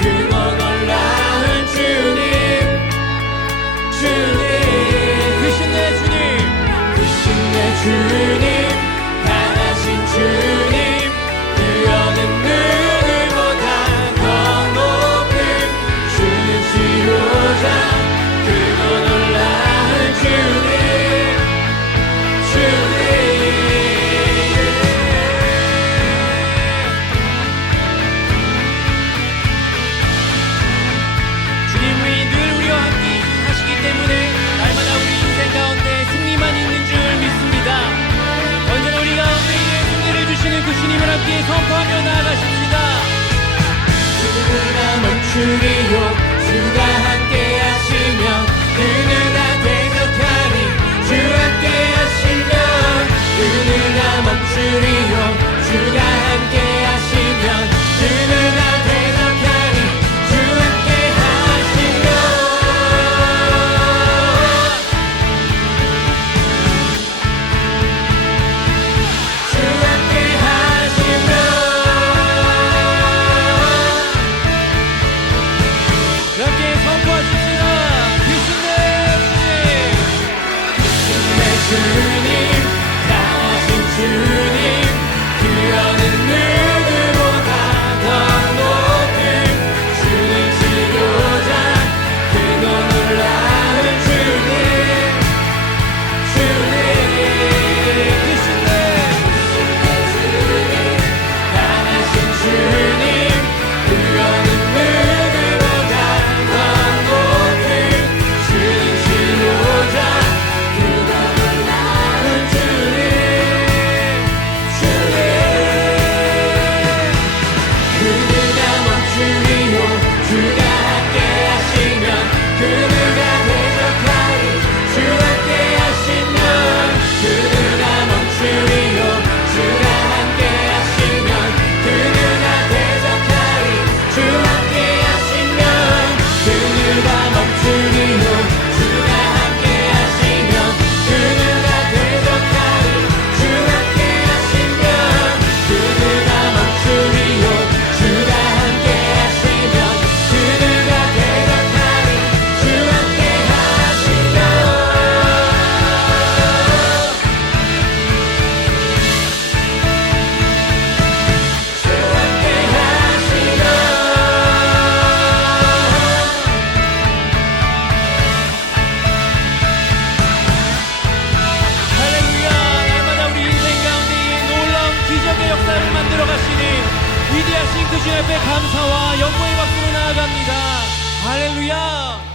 주님. 그 싱크주의 앞에 감사와 영광의 박수로 나아갑니다. 할렐루야!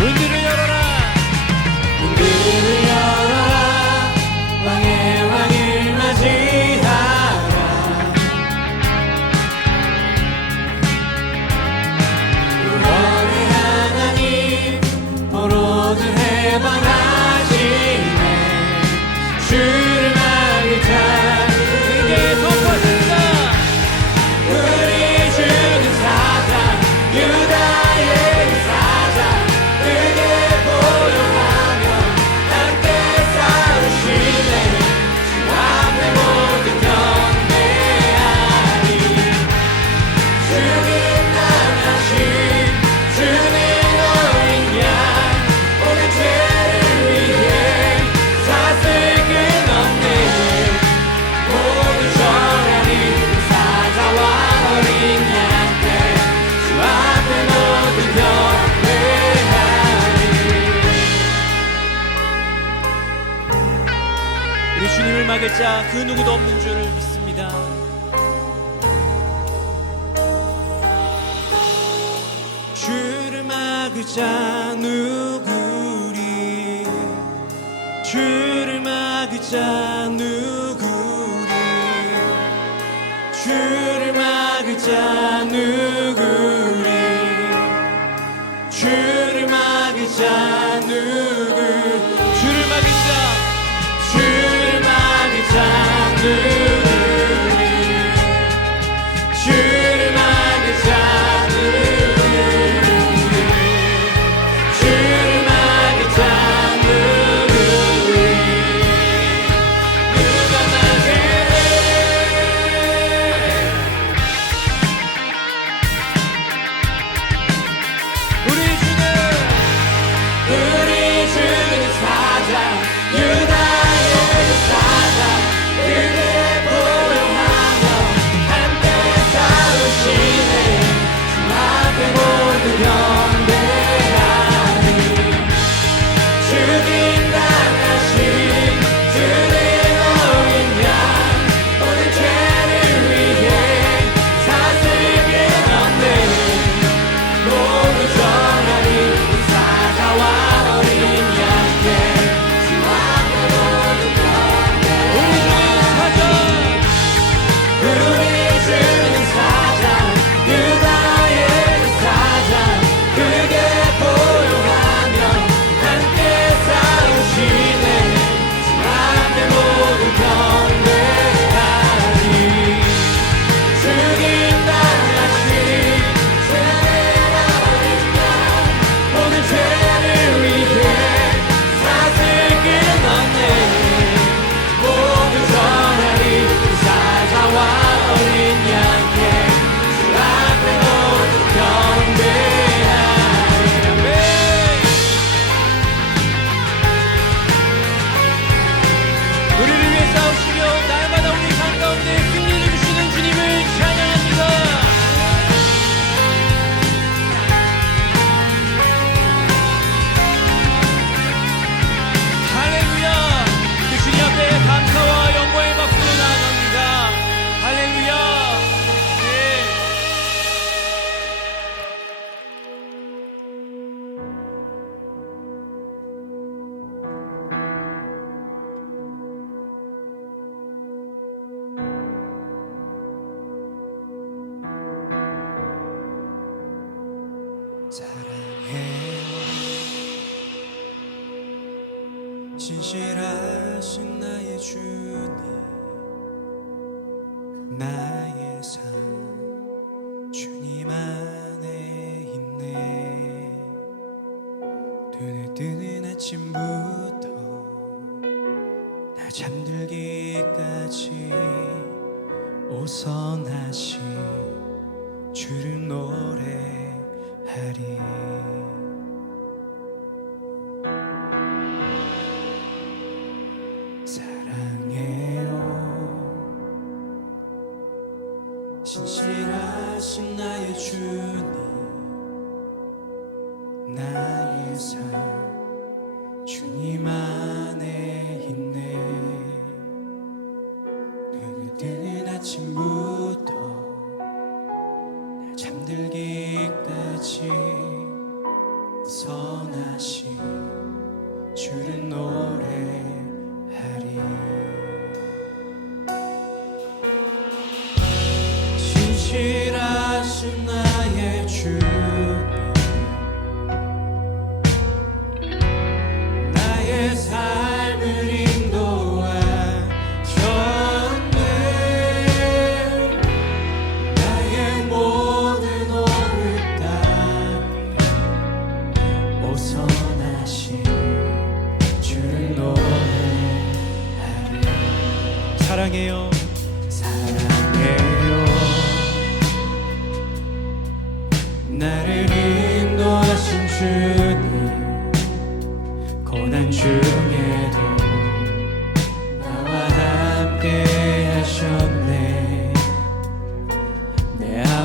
we Quindi it. 그자 누구리? 주를 막으자. 아침부터 나 잠들기까지 오선하신 주를 노래하리. 사랑해요. 신실하신 나의 주님 나의 삶. 주님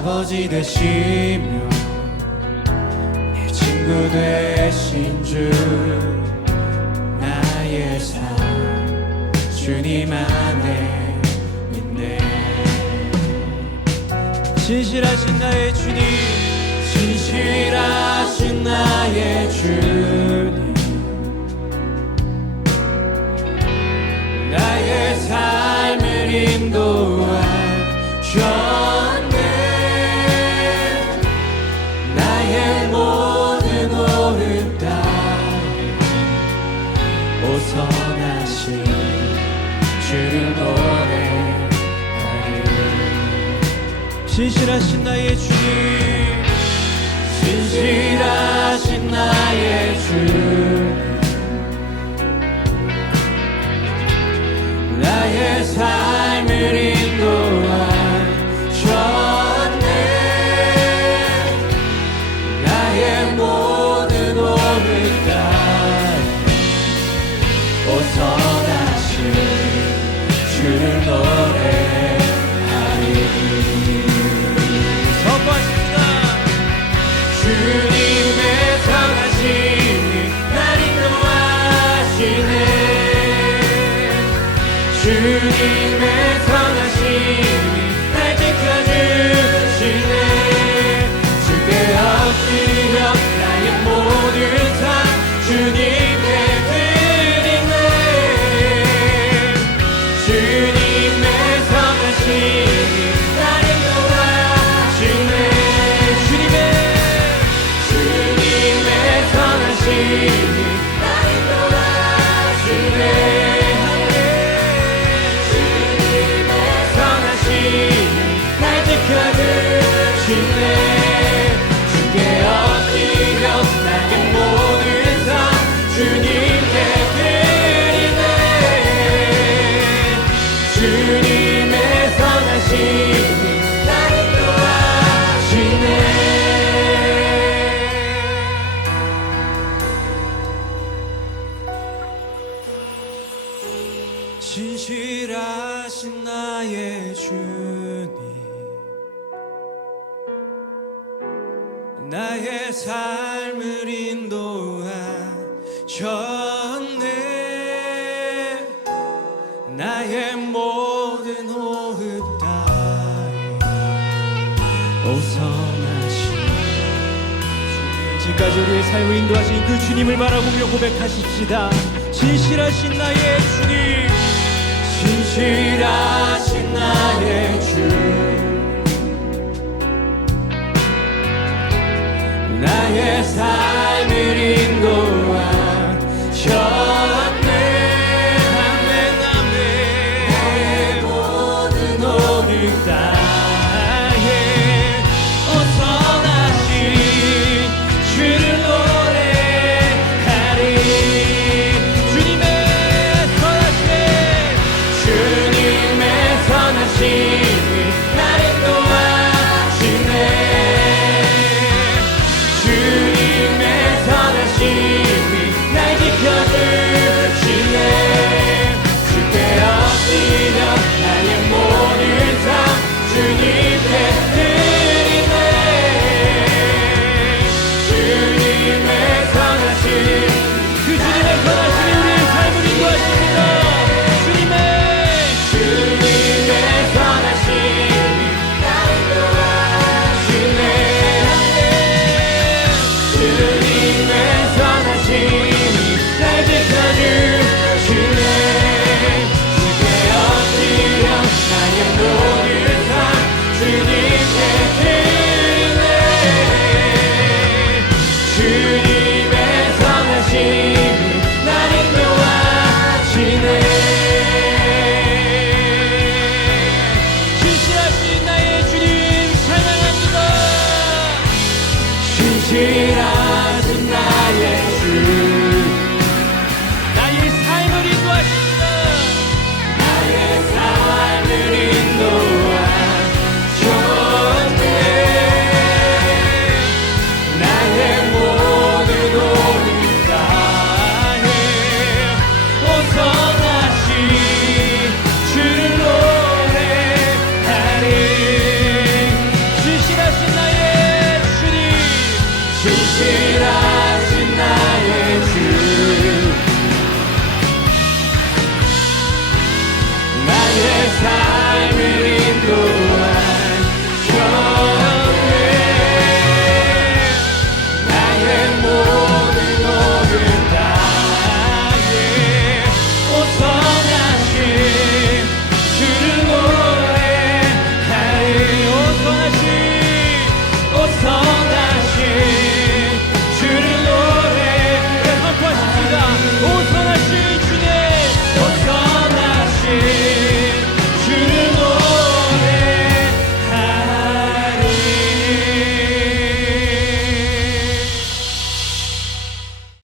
아버지 되시며 내 친구 되신 주 나의 삶 주님 안에 있네. 진실하신 나의 주님 진실하신 나의 주님. 나의 삶을 인도하 나의 모든 오름 따라 오선하신 주를 노래하리. 진실하신 나의 주님 진실하신 나의 주님 나의 삶을 인도하 오선하신 주를 노 선 진실하신 나의 주님. 나의 삶을 인도하셨네. 나의 모든 호흡 따위 오선하신 지금까지 우리의 삶을 인도하신 그 주님을 바라보며 고백하십시다. 진실하신 나의 주